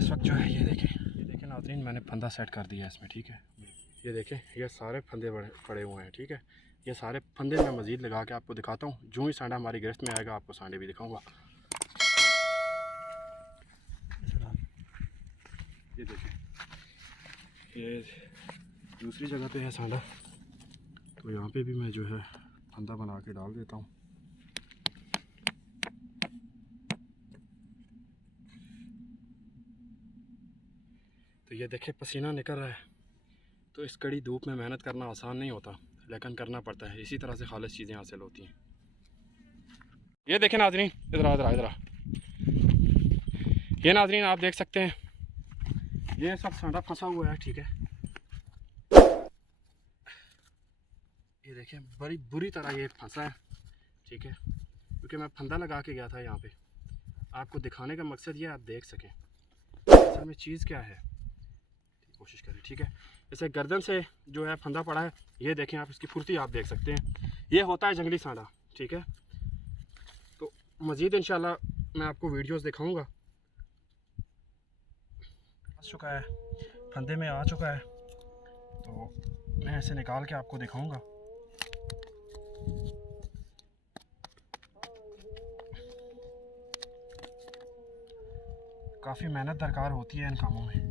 इस वक्त जो है ये देखें नाज़रीन, मैंने फंदा सेट कर दिया है इसमें, ठीक है। ये देखें, ये सारे फंदे पड़े हुए हैं, ठीक है। ये सारे फंदे मैं मज़ीद लगा के आपको दिखाता हूँ। जो ही सांडा हमारी गिरफ्त में आएगा आपको सांडे भी दिखाऊंगा। ये देखें, ये दूसरी जगह पे है सांडा, तो यहाँ पे भी मैं जो है फंदा बना के डाल देता हूँ। तो ये देखें पसीना निकल रहा है। तो इस कड़ी धूप में मेहनत करना आसान नहीं होता, लेकिन करना पड़ता है। इसी तरह से खालिश चीज़ें हासिल होती हैं। ये देखें नाज़रीन, इधर ये नाज़रीन आप देख सकते हैं, ये सब सांडा फंसा हुआ है, ठीक है। ये देखें बड़ी बुरी तरह ये फंसा है, ठीक है, क्योंकि मैं फंदा लगा के गया था यहाँ पे। आपको दिखाने का मकसद ये आप देख सकें असल में चीज़ क्या है, कोशिश करें, ठीक है। जैसे गर्दन से जो है फंदा पड़ा है, ये देखें आप, इसकी फुर्ती आप देख सकते हैं। ये होता है जंगली सांडा, ठीक है। तो मज़ीद इंशाल्लाह मैं आपको वीडियोस दिखाऊंगा। फंस चुका है, फंदे में आ चुका है, तो मैं ऐसे निकाल के आपको दिखाऊंगा। काफ़ी मेहनत दरकार होती है इन कामों में।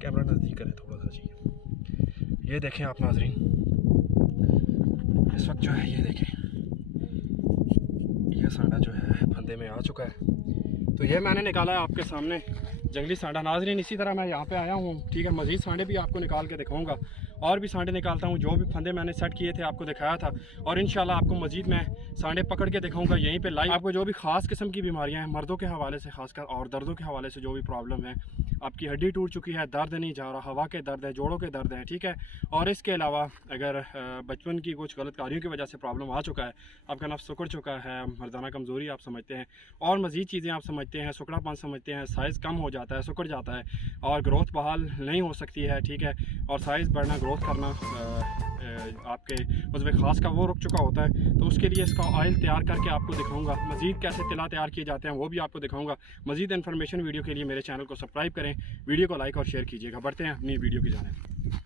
कैमरा नज़दीक करें थोड़ा सा जी। ये देखें आप नाज़रीन, इस वक्त जो है ये देखें, ये सांडा जो है फंदे में आ चुका है। तो ये मैंने निकाला है आपके सामने जंगली सांडा नाज़रीन। इसी तरह मैं यहाँ पे आया हूँ, ठीक है। मज़ीद सांडे भी आपको निकाल के दिखाऊंगा, और भी सांडे निकालता हूँ। जो भी फंदे मैंने सेट किए थे आपको दिखाया था, और इंशाल्लाह आपको मज़ीद मैं सांडे पकड़ के दिखाऊंगा यहीं पे लाइव। आपको जो भी ख़ास किस्म की बीमारियाँ हैं मर्दों के हवाले से खासकर, और दर्दों के हवाले से जो भी प्रॉब्लम है, आपकी हड्डी टूट चुकी है, दर्द नहीं जा रहा, हवा के दर्द है, जोड़ों के दर्द हैं, ठीक है। और इसके अलावा अगर बचपन की कुछ गलत कार्यों की वजह से प्रॉब्लम आ चुका है, आपका नफ्स सुकड़ चुका है, मर्दाना कमज़ोरी आप समझते हैं, और मज़ीद चीज़ें आप समझते हैं, सुकड़ापन समझते हैं, साइज़ कम हो जाता है, सुकड़ जाता है, और ग्रोथ बहाल नहीं हो सकती है, ठीक है। और साइज़ बढ़ना, ग्रोथ करना आपके उज़्व ख़ास का वो रुक चुका होता है, तो उसके लिए इसका ऑयल तैयार करके आपको दिखाऊंगा। मज़ीद कैसे तिला तैयार किए जाते हैं वो भी आपको दिखाऊंगा। मज़ीद इन्फॉर्मेशन वीडियो के लिए मेरे चैनल को सब्सक्राइब करें, वीडियो को लाइक और शेयर कीजिएगा। बढ़ते हैं अपनी वीडियो की जानिब।